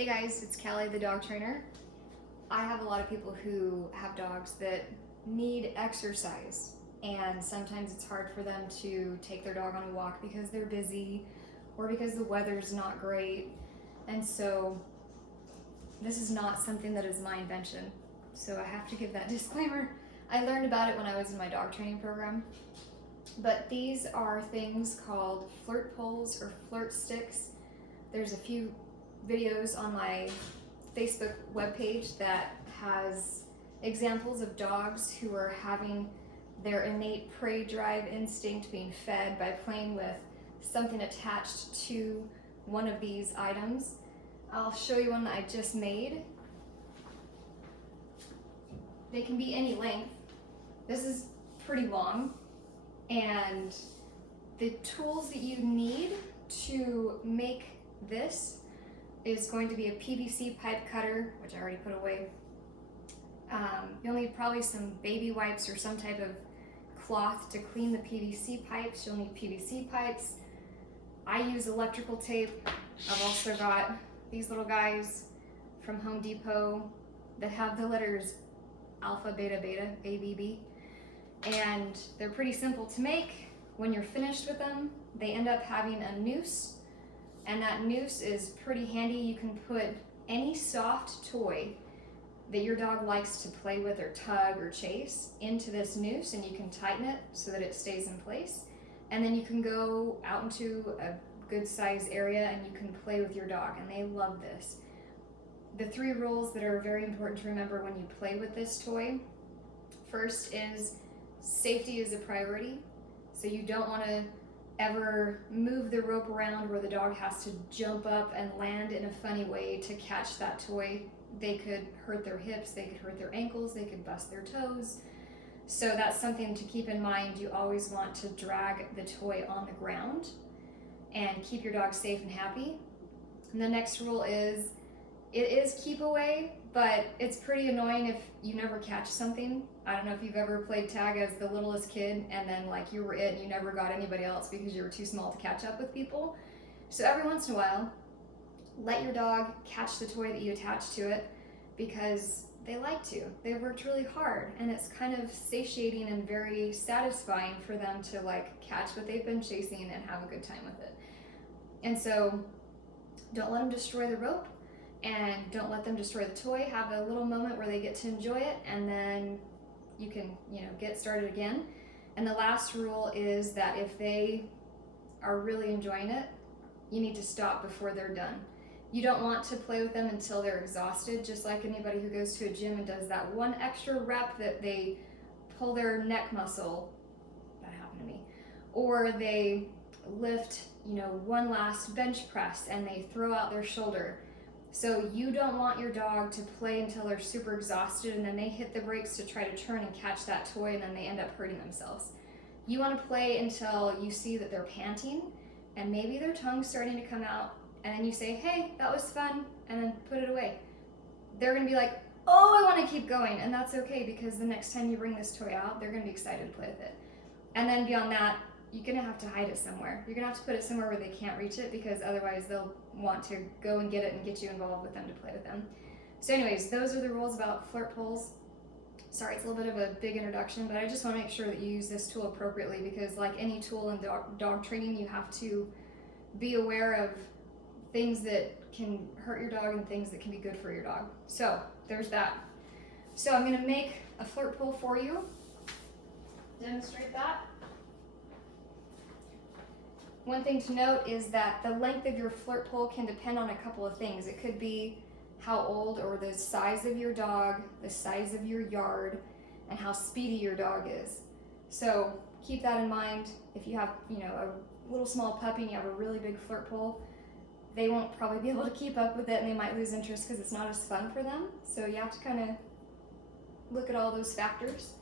Hey guys, it's Callie, the dog trainer. I have a lot of people who have dogs that need exercise, and sometimes it's hard for them to take their dog on a walk because they're busy or because the weather's not great. And so this is not something that is my invention. So I have to give that disclaimer. I learned about it when I was in my dog training program. But these are things called Flirt poles or Flirt sticks. There's a few videos on my Facebook webpage that has examples of dogs who are having their innate prey drive instinct being fed by playing with something attached to one of these items. I'll show you one that I just made. They can be any length. This is pretty long, and the tools that you need to make this is going to be a PVC pipe cutter, which I already put away. You'll need probably some baby wipes or some type of cloth to clean the PVC pipes. You'll need PVC pipes. I use electrical tape. I've also got these little guys from Home Depot that have the letters alpha, beta, beta, ABB. And they're pretty simple to make. When you're finished with them, they end up having a noose. And that noose is pretty handy. You can put any soft toy that your dog likes to play with or tug or chase into this noose, and you can tighten it so that it stays in place. And then you can go out into a good size area and you can play with your dog, and they love this. The 3 rules that are very important to remember when you play with this toy. First is safety is a priority. So you don't want to ever move the rope around where the dog has to jump up and land in a funny way to catch that toy. They could hurt their hips, they could hurt their ankles, they could bust their toes. So that's something to keep in mind. You always want to drag the toy on the ground and keep your dog safe and happy. And the next rule is, it is keep away, but it's pretty annoying if you never catch something. I don't know if you've ever played tag as the littlest kid and then like you were it and you never got anybody else because you were too small to catch up with people. So every once in a while, let your dog catch the toy that you attach to it because they like to. They've worked really hard, and it's kind of satiating and very satisfying for them to like catch what they've been chasing and have a good time with it. And so don't let them destroy the rope. And don't let them destroy the toy. Have a little moment where they get to enjoy it, and then you can, get started again. And the last rule is that if they are really enjoying it, you need to stop before they're done. You don't want to play with them until they're exhausted, just like anybody who goes to a gym and does that one extra rep that they pull their neck muscle. That happened to me. Or they lift, one last bench press and they throw out their shoulder. So you don't want your dog to play until they're super exhausted and then they hit the brakes to try to turn and catch that toy and then they end up hurting themselves. You want to play until you see that they're panting and maybe their tongue's starting to come out, and then you say, hey, that was fun, and then put it away. They're going to be like, oh, I want to keep going, and that's okay because the next time you bring this toy out, they're going to be excited to play with it. And then beyond that, you're going to have to hide it somewhere. You're going to have to put it somewhere where they can't reach it because otherwise they'll want to go and get it and get you involved with them to play with them. So anyways, those are the rules about Flirt poles. Sorry, it's a little bit of a big introduction, but I just want to make sure that you use this tool appropriately because like any tool in dog training, you have to be aware of things that can hurt your dog and things that can be good for your dog. So there's that. So I'm going to make a Flirt pole for you. Demonstrate that. One thing to note is that the length of your Flirt pole can depend on a couple of things. It could be how old or the size of your dog, the size of your yard, and how speedy your dog is. So keep that in mind. If you have, a little small puppy and you have a really big Flirt pole, they won't probably be able to keep up with it and they might lose interest because it's not as fun for them. So you have to kind of look at all those factors.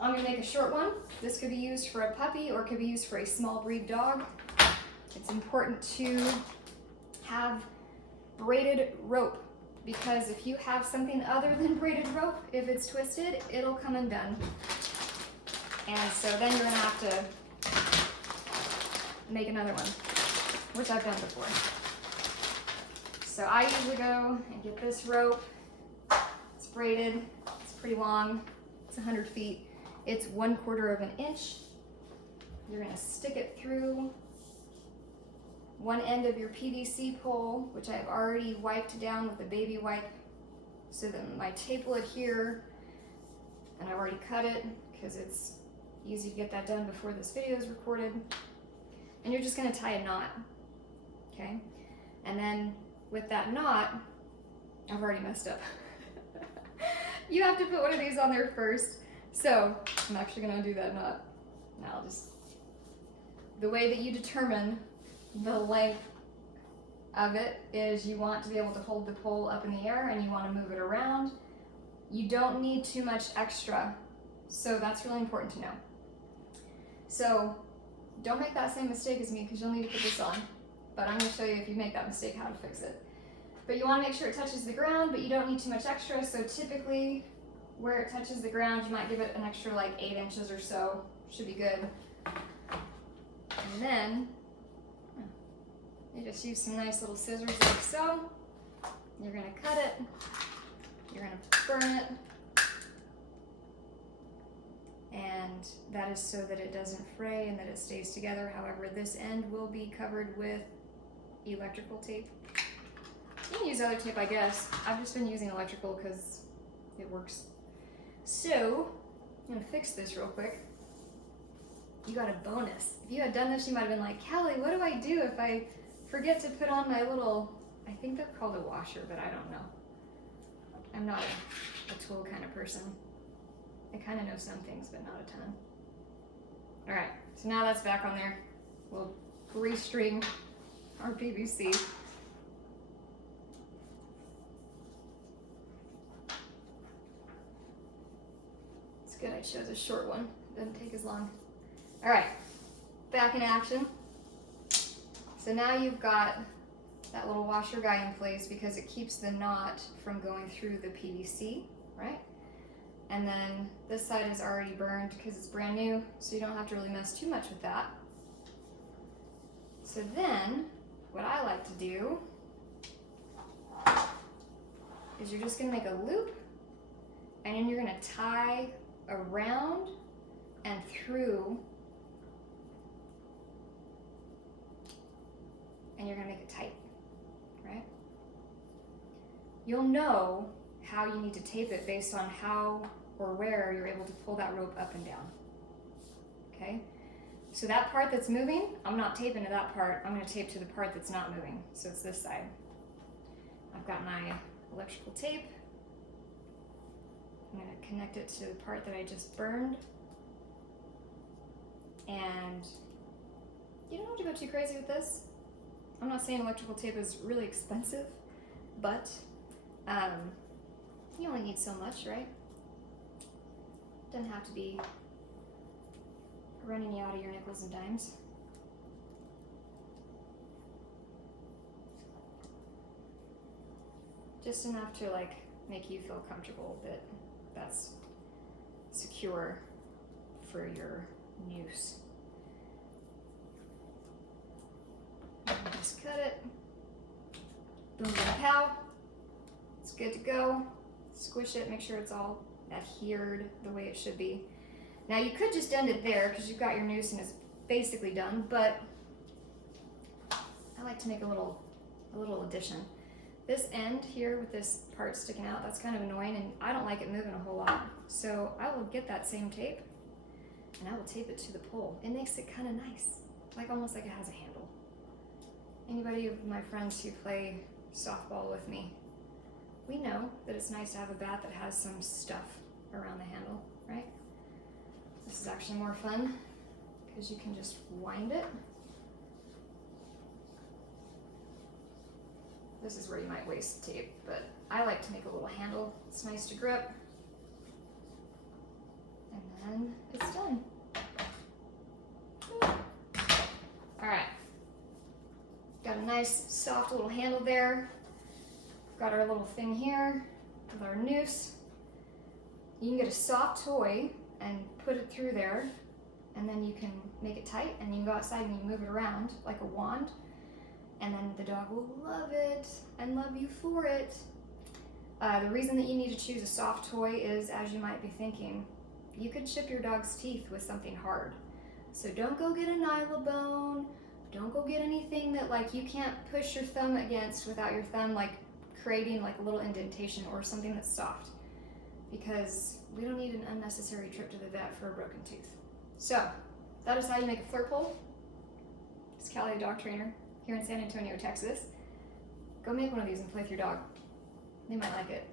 I'm going to make a short one. This could be used for a puppy or it could be used for a small breed dog. It's important to have braided rope because if you have something other than braided rope, if it's twisted, it'll come undone. And so then you're going to have to make another one, which I've done before. So I usually go and get this rope. It's braided, it's pretty long, it's 100 feet. It's 1/4 of an inch. You're gonna stick it through one end of your PVC pole, which I've already wiped down with a baby wipe so that my tape will adhere, and I've already cut it because it's easy to get that done before this video is recorded. And you're just gonna tie a knot, okay? And then with that knot, I've already messed up. You have to put one of these on there first. So I'm actually gonna undo that knot. Now I'll just, the way that you determine the length of it is you want to be able to hold the pole up in the air and you want to move it around. You don't need too much extra, so that's really important to know. So don't make that same mistake as me because you'll need to put this on, but I'm going to show you if you make that mistake how to fix it. But you want to make sure it touches the ground, but you don't need too much extra, so typically where it touches the ground you might give it an extra like 8 inches or so. Should be good. And then you just use some nice little scissors like so. You're gonna cut it, you're gonna burn it, and that is so that it doesn't fray and that it stays together. However, this end will be covered with electrical tape. You can use other tape, I guess. I've just been using electrical because it works. So, I'm gonna fix this real quick. You got a bonus. If you had done this, you might have been like, Callie, what do I do if I forget to put on my little, I think they're called a washer, but I don't know. I'm not a tool kind of person. I kind of know some things, but not a ton. All right, so now that's back on there. We'll restring our PVC. It's good I chose a short one. It doesn't take as long. All right, back in action. So now you've got that little washer guy in place because it keeps the knot from going through the PVC, right? And then this side is already burned because it's brand new, so you don't have to really mess too much with that. So then, what I like to do is you're just gonna make a loop, and then you're gonna tie around and through, and you're gonna make it tight, right? You'll know how you need to tape it based on how or where you're able to pull that rope up and down, okay? So that part that's moving, I'm not taping to that part, I'm gonna tape to the part that's not moving, so it's this side. I've got my electrical tape. I'm gonna connect it to the part that I just burned. And you don't have to go too crazy with this. I'm not saying electrical tape is really expensive, but you only need so much, right? Doesn't have to be running you out of your nickels and dimes. Just enough to like make you feel comfortable that that's secure for your noose. Just cut it. Boom, boom, pow. It's good to go. Squish it, make sure it's all adhered the way it should be. Now you could just end it there because you've got your noose and it's basically done, but I like to make a little addition. This end here with this part sticking out, that's kind of annoying and I don't like it moving a whole lot. So I will get that same tape and I will tape it to the pole. It makes it kind of nice, like almost like it has a handle. Anybody of my friends who play softball with me, we know that it's nice to have a bat that has some stuff around the handle, right? This is actually more fun because you can just wind it. This is where you might waste tape, but I like to make a little handle. It's nice to grip. And then it's done. All right. Got a nice soft little handle there. Got our little thing here with our noose. You can get a soft toy and put it through there, and then you can make it tight and you can go outside and you move it around like a wand. and then the dog will love it and love you for it. The reason that you need to choose a soft toy is, as you might be thinking, you could chip your dog's teeth with something hard. So don't go get a nylon. Don't go get anything that like you can't push your thumb against without your thumb like creating like a little indentation, or something that's soft, because we don't need an unnecessary trip to the vet for a broken tooth. So that is how you make a flirt pole. It's Callie, the dog trainer here in San Antonio, Texas. Go make one of these and play with your dog. They might like it.